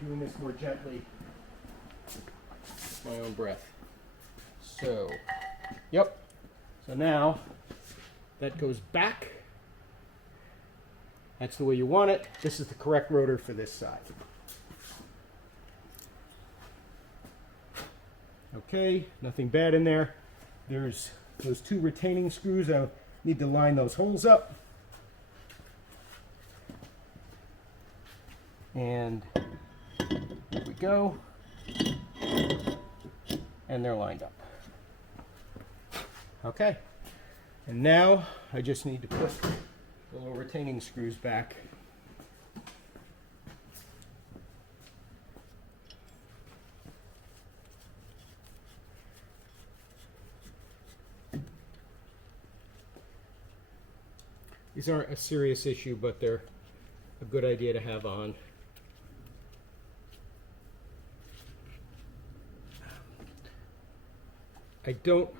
doing this more gently. My own breath. So, yep. So now that goes back. That's the way you want it. This is the correct rotor for this side. Okay, nothing bad in there. There's those two retaining screws. I need to line those holes up. And there we go. And they're lined up. Okay. And now I just need to put the little retaining screws back. These aren't a serious issue, but they're a good idea to have on. I don't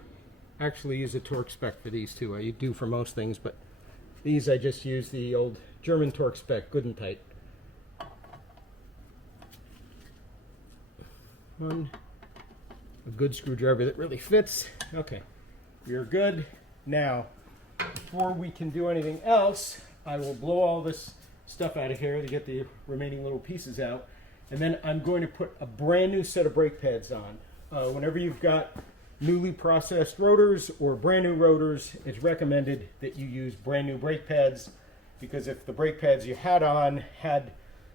actually use a torque spec for these two. I do for most things, but these I just use the old German torque spec, good and tight. One, a good screwdriver that really fits. Okay, we're good. Now, before we can do anything else, I will blow all this stuff out of here to get the remaining little pieces out, and then I'm going to put a brand new set of brake pads on. Whenever you've got newly processed rotors or brand new rotors, it's recommended that you use brand new brake pads, because if the brake pads you had on had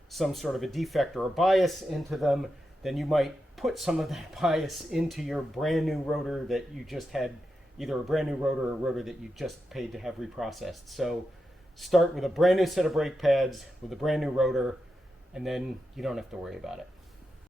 some sort of a defect or a bias into them, then you might put some of that bias into your brand new rotor that you just had, either a brand new rotor or a rotor that you just paid to have reprocessed. So start with a brand new set of brake pads with a brand new rotor, and then you don't have to worry about it.